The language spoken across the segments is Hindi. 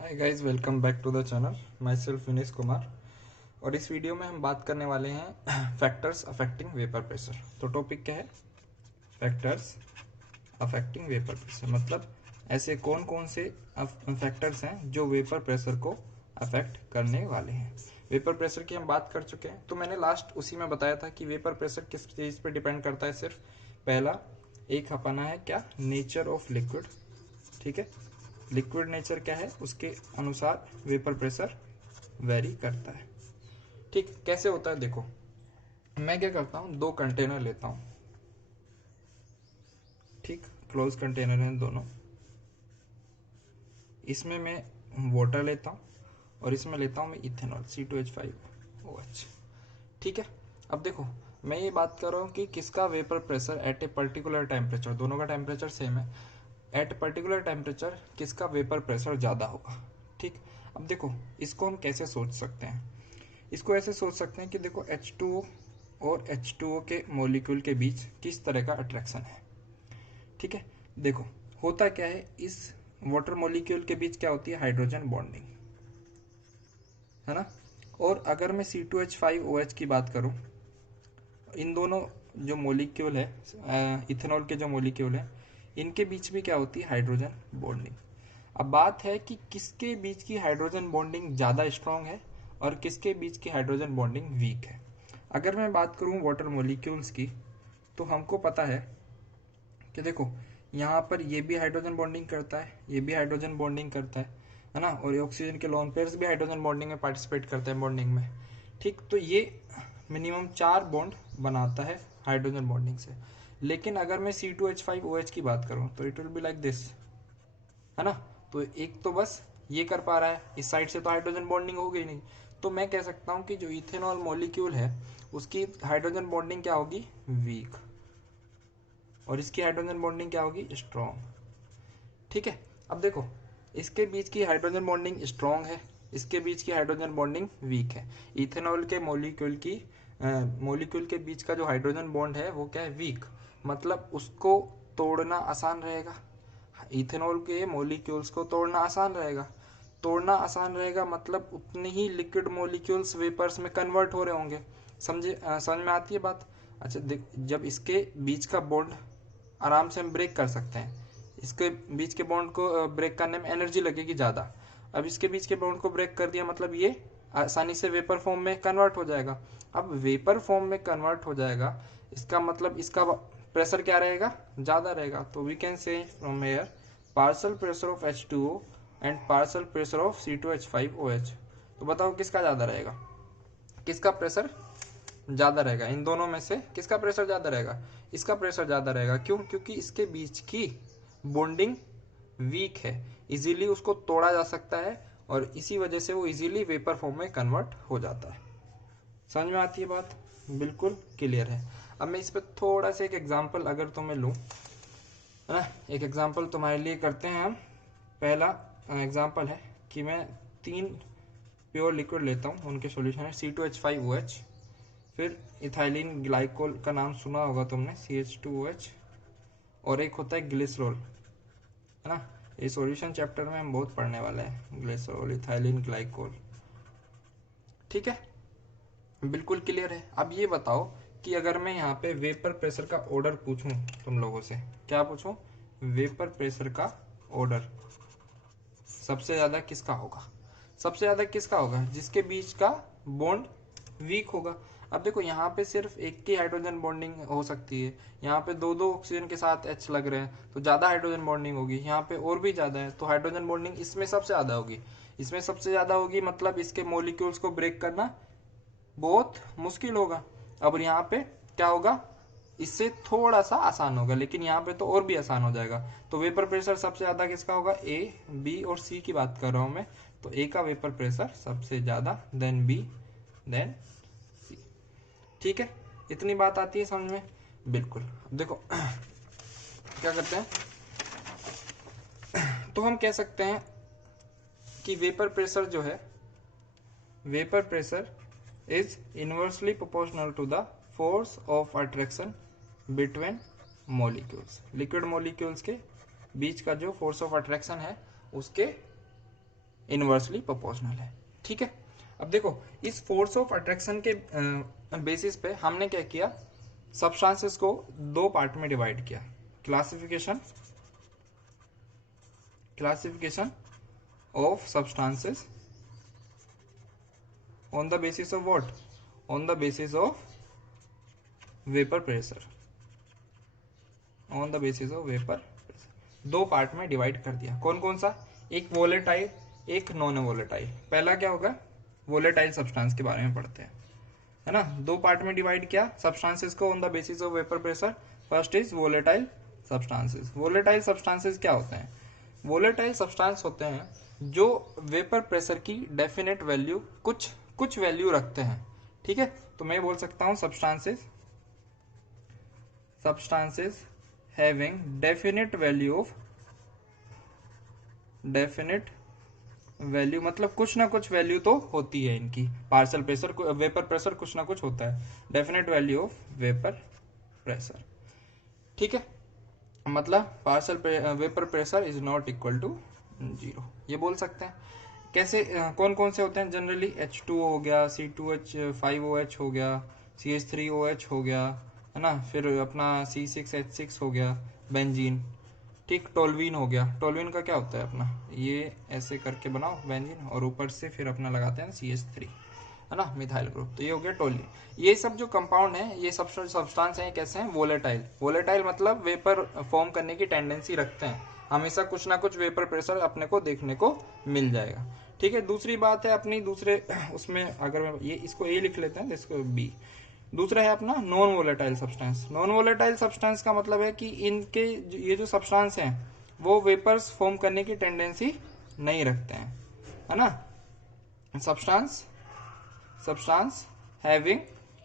Hi guys, welcome back to the channel. Myself Vinesh Kumar. और इस वीडियो में हम बात करने वाले हैं फैक्टर्स अफेक्टिंग वेपर प्रेशर। तो टॉपिक क्या है? Factors affecting vapour pressure. मतलब ऐसे कौन कौन से फैक्टर्स हैं जो वेपर प्रेशर को अफेक्ट करने वाले हैं। वेपर प्रेशर की हम बात कर चुके हैं, तो मैंने लास्ट उसी में बताया था कि वेपर प्रेशर किस चीज़ पे डिपेंड करता है। सिर्फ पहला एक अपना है क्या, नेचर ऑफ लिक्विड। ठीक है, लिक्विड नेचर क्या है उसके अनुसार वेपर प्रेशर वेरी करता है। ठीक, कैसे होता है देखो, मैं क्या करता हूँ, दो कंटेनर लेता हूँ। ठीक, क्लोज कंटेनर हैं दोनों। इसमें मैं वाटर लेता हूँ और इसमें लेता हूँ मैं इथेनॉल C2H5OH। ठीक है, अब देखो मैं ये बात कर रहा हूँ कि किसका vapour pressure at a particular temperature, दोनों का टेम्परेचर सेम है, एट पर्टिकुलर टेम्परेचर किसका वेपर प्रेशर ज़्यादा होगा। ठीक, अब देखो इसको हम कैसे सोच सकते हैं। इसको ऐसे सोच सकते हैं कि देखो H2O और H2O के मॉलिक्यूल के बीच किस तरह का अट्रैक्शन है। ठीक है, देखो होता क्या है, इस वाटर मॉलिक्यूल के बीच क्या होती है, हाइड्रोजन बॉन्डिंग, है ना। और अगर मैं C2H5OH की बात करूं, इन दोनों जो मॉलिक्यूल है, इथेनॉल के जो मॉलिक्यूल है, इनके बीच भी क्या होती है, हाइड्रोजन बॉन्डिंग। अब बात है कि किसके बीच की हाइड्रोजन बॉन्डिंग ज़्यादा स्ट्रांग है और किसके बीच की हाइड्रोजन बॉन्डिंग वीक है। अगर मैं बात करूं वाटर मॉलिक्यूल्स की, तो हमको पता है कि देखो यहाँ पर ये भी हाइड्रोजन बॉन्डिंग करता है, ये भी हाइड्रोजन बॉन्डिंग करता है ना। और ये ऑक्सीजन के लोन पेयर्स भी हाइड्रोजन बॉन्डिंग में पार्टिसिपेट करते हैं बॉन्डिंग में। ठीक, तो ये मिनिमम 4 बॉन्ड बनाता है हाइड्रोजन बॉन्डिंग से। लेकिन अगर मैं C2H5OH की बात करूं तो it will be like this, है ना। तो एक तो बस ये कर पा रहा है, इस साइड से तो हाइड्रोजन बॉन्डिंग हो गई नहीं। तो मैं कह सकता हूं कि जो इथेनॉल मॉलिक्यूल है उसकी हाइड्रोजन बॉन्डिंग क्या होगी, वीक, और इसकी हाइड्रोजन बॉन्डिंग क्या होगी, स्ट्रॉन्ग। ठीक है, अब देखो इसके बीच की हाइड्रोजन बॉन्डिंग स्ट्रॉन्ग है, इसके बीच की हाइड्रोजन बॉन्डिंग वीक है। इथेनॉल के मॉलिक्यूल के बीच का जो हाइड्रोजन बॉन्ड है वो क्या है, वीक, मतलब उसको तोड़ना आसान रहेगा। इथेनॉल के मॉलिक्यूल्स को तोड़ना आसान रहेगा। तोड़ना आसान रहेगा मतलब उतने ही लिक्विड मॉलिक्यूल्स वेपर्स में कन्वर्ट हो रहे होंगे। समझ में आती है बात। अच्छा देख, जब इसके बीच का बॉन्ड आराम से हम ब्रेक कर सकते हैं, इसके बीच के बॉन्ड को ब्रेक करने में एनर्जी लगेगी ज़्यादा। अब इसके बीच के बॉन्ड को ब्रेक कर दिया मतलब ये आसानी से वेपर फॉर्म में कन्वर्ट हो जाएगा। अब वेपर फॉर्म में कन्वर्ट हो जाएगा, इसका मतलब इसका प्रेशर क्या रहेगा, ज़्यादा रहेगा। तो we can say from here partial pressure of H2O and partial pressure of C2H5OH। तो बताओ किसका ज़्यादा रहेगा, किसका प्रेशर ज़्यादा रहेगा, इन दोनों में से किसका प्रेशर ज़्यादा रहेगा, इसका प्रेशर ज़्यादा रहेगा। क्यों? क्योंकि इसके बीच की बॉन्डिंग वीक है, इजीली उसको तोड़ा जा सकता है और इसी वजह से वो इजीली वेपर फॉर्म में कन्वर्ट हो जाता है। समझ में आती है बात, बिल्कुल क्लियर है। अब मैं इस पर थोड़ा सा एक एग्जाम्पल अगर तुम्हें लूँ, है ना, एक एग्जाम्पल तुम्हारे लिए करते हैं हम। पहला एग्जाम्पल है कि मैं 3 प्योर लिक्विड लेता हूँ, उनके सॉल्यूशन है C2H5OH, फिर इथाइलिन ग्लाइकोल का नाम सुना होगा तुमने, CH2OH, और एक होता है ग्लिसरॉल, है ना। ये सॉल्यूशन चैप्टर में हम बहुत पढ़ने वाले हैं, ग्लिसरॉल, इथाइलिन ग्लाइकोल। ठीक है, बिल्कुल क्लियर है। अब ये बताओ कि अगर मैं यहाँ पे वेपर प्रेशर का ऑर्डर पूछूं तुम लोगों से, क्या पूछूं, वेपर प्रेशर का ऑर्डर सबसे ज्यादा किसका होगा, सबसे ज्यादा किसका होगा, जिसके बीच का बॉन्ड वीक होगा। अब देखो यहाँ पे सिर्फ एक की हाइड्रोजन बॉन्डिंग हो सकती है, यहाँ पे दो दो ऑक्सीजन के साथ H लग रहे हैं तो ज्यादा हाइड्रोजन बॉन्डिंग होगी, यहाँ पे और भी ज्यादा है तो हाइड्रोजन बॉन्डिंग इसमें सबसे ज्यादा होगी। इसमें सबसे ज्यादा होगी मतलब इसके मॉलिक्यूल्स को ब्रेक करना बहुत मुश्किल होगा। अब यहाँ पे क्या होगा, इससे थोड़ा सा आसान होगा, लेकिन यहाँ पे तो और भी आसान हो जाएगा। तो वेपर प्रेशर सबसे ज्यादा किसका होगा, ए, बी और सी की बात कर रहा हूं मैं, तो ए का वेपर प्रेशर सबसे ज्यादा, देन बी, देन सी। ठीक है, इतनी बात आती है समझ में, बिल्कुल। अब देखो क्या करते हैं, तो हम कह सकते हैं कि वेपर प्रेशर जो है, vapour pressure is inversely proportional to the force of attraction between molecules। Liquid molecules के बीच का जो फोर्स ऑफ अट्रैक्शन है उसके इनवर्सली प्रोपोर्शनल है। ठीक है, अब देखो इस फोर्स ऑफ अट्रैक्शन के बेसिस पे हमने क्या किया, सब्सटेंसेस को दो पार्ट में डिवाइड किया, classification of substances on the basis of what, on the basis of vapour pressure, on the basis of vapour pressure. दो पार्ट में डिवाइड कर दिया, कौन कौन सा, एक वोलेटाइल एक नॉन वोलेटाइल। पहला क्या होगा, वोलेटाइल सब्सटेंस के बारे में पढ़ते हैं, है ना। दो पार्ट में डिवाइड किया सब्सटेंसेस को on the basis of vapour pressure. First is volatile substances. Volatile substances क्या होते हैं, वोलेटाइल सब्सटेंस होते हैं जो वेपर प्रेशर की डेफिनेट वैल्यू कुछ वैल्यू रखते हैं। ठीक है, तो मैं बोल सकता हूं सब्सटेंसेस हैविंग डेफिनेट वैल्यू मतलब कुछ ना कुछ वैल्यू तो होती है इनकी, पार्शियल प्रेशर वेपर प्रेशर कुछ ना कुछ होता है, definite value of vapour pressure. ठीक है, मतलब partial vapour pressure is not equal to 0, ये बोल सकते हैं। कैसे, कौन कौन से होते हैं जनरली, H2O हो गया, C2H5OH हो गया, CH3OH हो गया, है ना, फिर अपना C6H6 हो गया, बेंजीन। ठीक, टोल्यूइन हो गया। टोल्यूइन का क्या होता है अपना, ये ऐसे करके बनाओ बेंजीन और ऊपर से फिर अपना लगाते हैं CH3, है ना, मिथाइल ग्रुप। तो ये हो गया टोल्यूइन। ये सब जो कंपाउंड है, ये सब सब्सटेंस हैं, कैसे हैं, वोलेटाइल। वोलेटाइल मतलब वेपर फॉर्म करने की टेंडेंसी रखते हैं, हमेशा कुछ ना कुछ वेपर प्रेशर अपने को देखने को मिल जाएगा। ठीक है, दूसरी बात है अपनी दूसरे उसमें, अगर मैं ये इसको ए लिख लेते हैं, इसको बी। दूसरा है अपना non volatile substance. Non volatile substance का मतलब है कि इनके ये जो सब्सटेंस हैं वो वेपर्स फॉर्म करने की टेंडेंसी नहीं रखते हैं, है ना। Substance having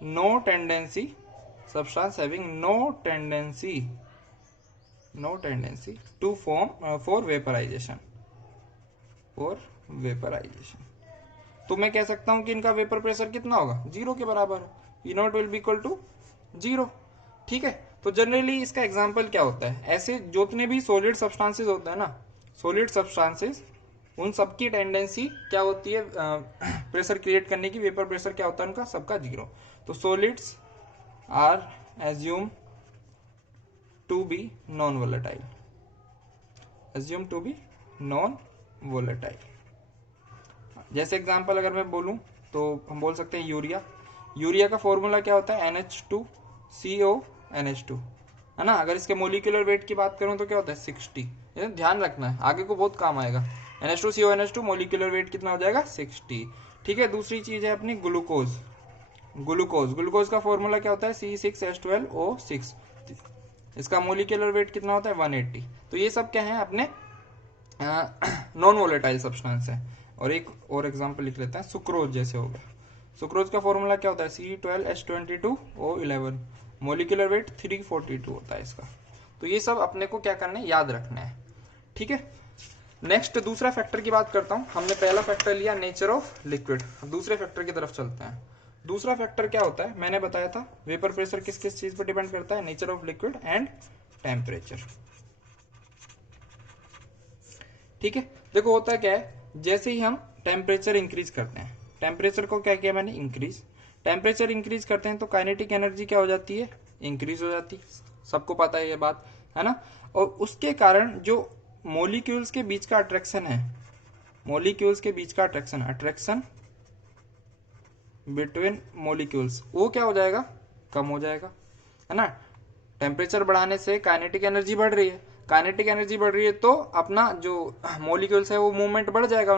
no tendency to form for vaporization तो मैं कह सकता हूं कि इनका वेपर प्रेशर कितना होगा, 0 के बराबर है, E0 will be equal to 0। ठीक है, तो जनरली इसका एग्जांपल क्या होता है, ऐसे जितने भी सॉलिड सब्सटेंसेस होते हैं ना, सॉलिड सब्सटेंसेस, उन सबकी टेंडेंसी क्या होती है प्रेशर क्रिएट करने की, वेपर प्रेशर क्या होता है उनका सबका 0। तो solids are assume to be non volatile. जैसे एग्जांपल अगर मैं बोलूं तो हम बोल सकते हैं यूरिया का फॉर्मूला क्या होता है, NH2CONH2, है ना। अगर इसके मोलिकुलर वेट की बात करूं तो क्या होता है 60। ये ध्यान रखना है, आगे को बहुत काम आएगा। NH2CONH2 मोलिकुलर वेट कितना हो जाएगा 60। ठीक है, दूसरी चीज है अपनी ग्लूकोज का फॉर्मूला क्या होता है C6H12O6, इसका मोलिकुलर वेट कितना होता है 180। तो ये सब क्या है अपने नॉन वोलेटाइल सब्सटेंस है। और एक और एग्जांपल लिख लेते हैं, सुक्रोज जैसे हो गया। सुक्रोज का फॉर्मूला क्या होता है C12H22O11, मोलिकुलर वेट 342 होता है इसका। तो ये सब अपने को क्या करना है, याद रखना है। ठीक है, नेक्स्ट दूसरा फैक्टर की बात करता हूं। हमने पहला फैक्टर लिया नेचर ऑफ लिक्विड, दूसरे फैक्टर की तरफ चलते हैं। दूसरा फैक्टर क्या होता है, मैंने बताया था वेपर प्रेशर किस किस चीज पर डिपेंड करता है, nature of liquid and temperature. ठीक है, देखो होता क्या है, जैसे ही हम टेम्परेचर इंक्रीज करते हैं, टेम्परेचर को क्या किया मैंने, इंक्रीज। टेम्परेचर इंक्रीज करते हैं तो काइनेटिक एनर्जी क्या हो जाती है, इंक्रीज हो जाती है, सबको पता है ये बात, है ना। और उसके कारण जो मॉलिक्यूल्स के बीच का अट्रैक्शन है, अट्रैक्शन बिटवीन मॉलिक्यूल्स, वो क्या हो जाएगा, कम हो जाएगा, है ना। टेम्परेचर बढ़ाने से काइनेटिक एनर्जी बढ़ रही है, तो अपना जो मॉलिक्यूल्स है वो मूवमेंट बढ़ जाएगा,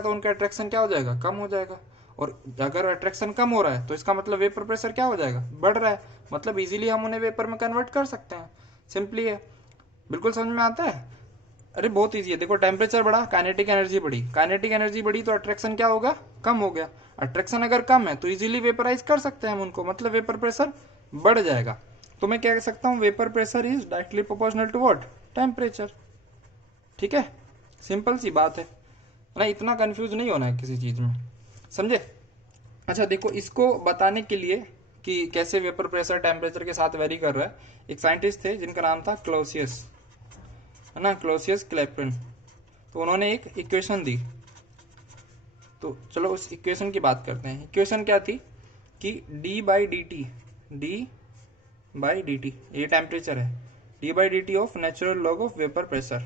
तो उनका अट्रैक्शन क्या हो जाएगा, कम हो जाएगा। और अगर अट्रैक्शन कम हो रहा है तो इसका मतलब वेपर प्रेशर क्या हो जाएगा, बढ़ रहा है, मतलब इजीली हम उन्हें वेपर में कन्वर्ट कर सकते हैं। सिंपली है, बिल्कुल समझ में आता है। अरे बहुत ईजी है, देखो टेम्परेचर बढ़ा, काइनेटिक एनर्जी बढ़ी तो अट्रैक्शन क्या होगा, कम हो गया। अट्रैक्शन अगर कम है तो इजीली वेपराइज कर सकते हैं हम उनको, मतलब वेपर प्रेशर बढ़ जाएगा। तो मैं क्या कह सकता हूं, vapour pressure is directly proportional to what, temperature. ठीक है, सिंपल सी बात है ना, इतना कंफ्यूज नहीं होना है किसी चीज में, समझे। अच्छा देखो, इसको बताने के लिए कि कैसे वेपर प्रेशर टेम्परेचर के साथ वेरी कर रहा है, एक साइंटिस्ट थे जिनका नाम था क्लॉसियस, है ना, क्लॉसियस क्लैपेन। तो उन्होंने एक इक्वेशन दी। तो चलो उस इक्वेशन की बात करते हैं। इक्वेशन क्या थी कि डी बाई डी टी, ये टेम्परेचर है, d by d T of natural log of vapour pressure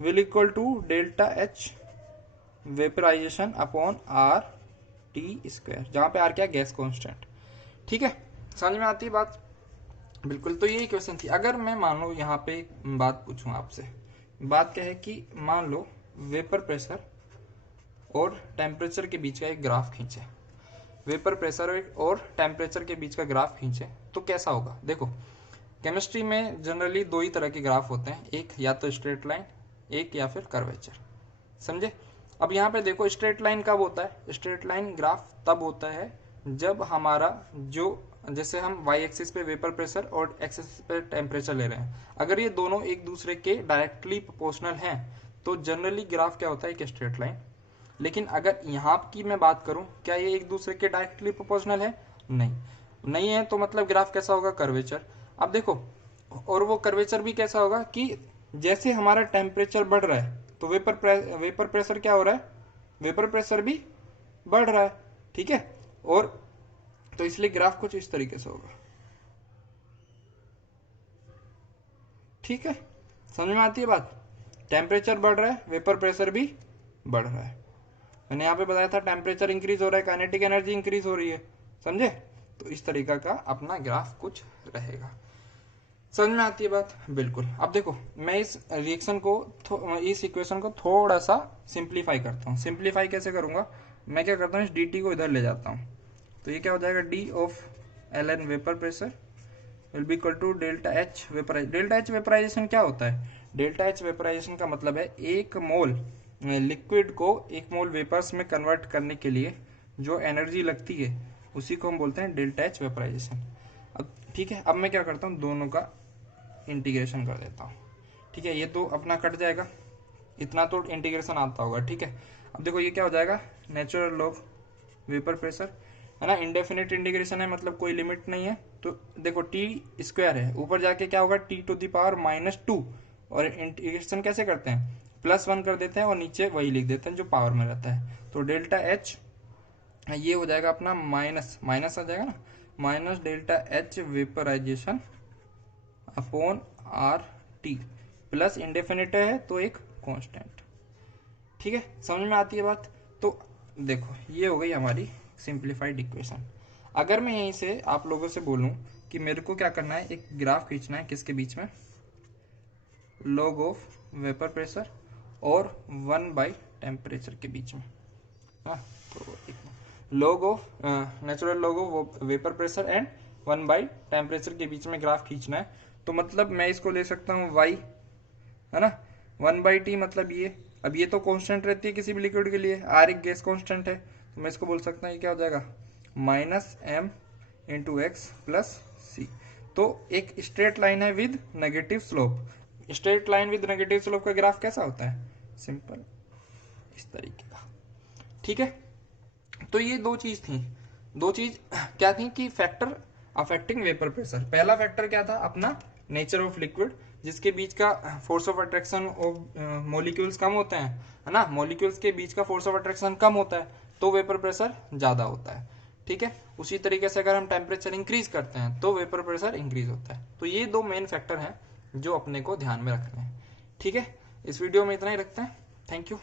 will equal to delta H vaporization upon R T square, जहां पे आर क्या, गैस कांस्टेंट। ठीक है, समझ में आती है बात? बिल्कुल। तो ये क्वेश्चन थी। अगर मैं मान लो यहाँ पे एक बात पूछूं आपसे, बात क्या है कि मान लो वेपर प्रेशर और टेम्परेचर के बीच का एक ग्राफ खींचे, वेपर प्रेशर और टेम्परेचर के बीच का ग्राफ खींचे तो कैसा होगा? देखो, केमिस्ट्री में जनरली दो ही तरह के ग्राफ होते हैं, एक या तो स्ट्रेट लाइन, एक या फिर कर्वेचर। समझे? अब यहाँ पे देखो, स्ट्रेट लाइन कब होता है? स्ट्रेट लाइन ग्राफ तब होता है जब हमारा जो, जैसे हम y एक्सिस पे वेपर प्रेशर और x एक्सिस पे टेम्परेचर ले रहे हैं, अगर ये दोनों एक दूसरे के डायरेक्टली प्रोपोर्शनल हैं तो जनरली ग्राफ क्या होता है? एक स्ट्रेट लाइन। लेकिन अगर यहाँ की मैं बात करूं, क्या ये एक दूसरे के डायरेक्टली प्रोपोर्शनल है? नहीं है, तो मतलब ग्राफ कैसा होगा? कर्वेचर। अब देखो, और वो कर्वेचर भी कैसा होगा कि जैसे हमारा टेम्परेचर बढ़ रहा है तो वेपर प्रेशर क्या हो रहा है? वेपर प्रेशर भी बढ़ रहा है। ठीक है, और तो इसलिए ग्राफ कुछ इस तरीके से होगा। ठीक है, समझ में आती है बात? टेम्परेचर बढ़ रहा है, वेपर प्रेशर भी बढ़ रहा है। मैंने यहाँ पे बताया था टेम्परेचर इंक्रीज हो रहा है, काइनेटिक एनर्जी इंक्रीज हो रही है। समझे? तो इस तरीका का अपना ग्राफ कुछ रहेगा। समझ में आती है बात? बिल्कुल। अब देखो, मैं इस रिएक्शन को, इस इक्वेशन को थोड़ा सा सिंप्लीफाई करता हूँ। सिंप्लीफाई कैसे करूंगा? मैं क्या करता हूँ, इस डी टी को इधर ले जाता हूँ, तो ये क्या हो जाएगा? D of l n vapour pressure will be equal to delta H vaporize. Delta H vaporization क्या होता है? डेल्टा एच वेपराइजेशन का मतलब है एक मोल लिक्विड को एक मोल वेपर्स में कन्वर्ट करने के लिए जो एनर्जी लगती है उसी को हम बोलते हैं डेल्टा एच वेपराइजेशन। अब ठीक है, अब मैं क्या करता हूँ, दोनों का इंटीग्रेशन कर देता हूँ। ठीक है, ये तो अपना कट जाएगा, इतना तो इंटीग्रेशन आता होगा। ठीक है, अब देखो ये क्या हो जाएगा? नेचुरल लॉग वेपर प्रेशर है ना, इंडेफिनिट इंटीग्रेशन है, मतलब कोई लिमिट नहीं है। तो देखो टी स्क्वायर है, ऊपर जाके क्या होगा? टी टू द पावर -2, और इंटीग्रेशन कैसे करते हैं? +1 कर देते हैं और नीचे वही लिख देते हैं जो पावर में रहता है। तो डेल्टा एच ये हो जाएगा अपना माइनस आ जाएगा ना, minus delta H vaporization upon R T, plus indefinite है तो एक कांस्टेंट। ठीक है, समझ में आती है बात? तो देखो, ये हो गई हमारी सिंप्लीफाइड इक्वेशन। अगर मैं यहीं से आप लोगों से बोलूं कि मेरे को क्या करना है, एक ग्राफ खींचना है, किसके बीच में? लॉग ऑफ वेपर प्रेशर और 1 by टेम्परेचर के बीच में। हाँ, तो log of natural log of vapour pressure and 1 by temperature के बीच में ग्राफ खींचना है। तो मतलब मैं इसको ले सकता हूँ y, है ना, 1/t, मतलब ये, अब ये तो कांस्टेंट रहती है किसी भी लिक्विड के लिए, r एक गैस कांस्टेंट है, तो मैं इसको बोल सकता हूँ ये क्या हो जाएगा? -m × x + c। तो एक स्ट्रेट लाइन है with negative slope. Straight line with negative slope का ग्राफ कैसा होता है? सिंपल इस तरीके का। ठीक है, तो ये दो चीज थी। दो चीज क्या थी कि फैक्टर अफेक्टिंग वेपर प्रेशर। पहला फैक्टर क्या था? अपना नेचर ऑफ लिक्विड, जिसके बीच का force of attraction of molecules कम होते हैं, है ना, मॉलिक्यूल्स के बीच का फोर्स ऑफ अट्रैक्शन कम होता है तो वेपर प्रेशर ज्यादा होता है। ठीक है, उसी तरीके से अगर हम टेम्परेचर इंक्रीज करते हैं तो वेपर प्रेशर इंक्रीज होता है। तो ये दो मेन फैक्टर हैं जो अपने को ध्यान में रखने हैं। ठीक है, इस वीडियो में इतना ही रखते हैं। Thank you.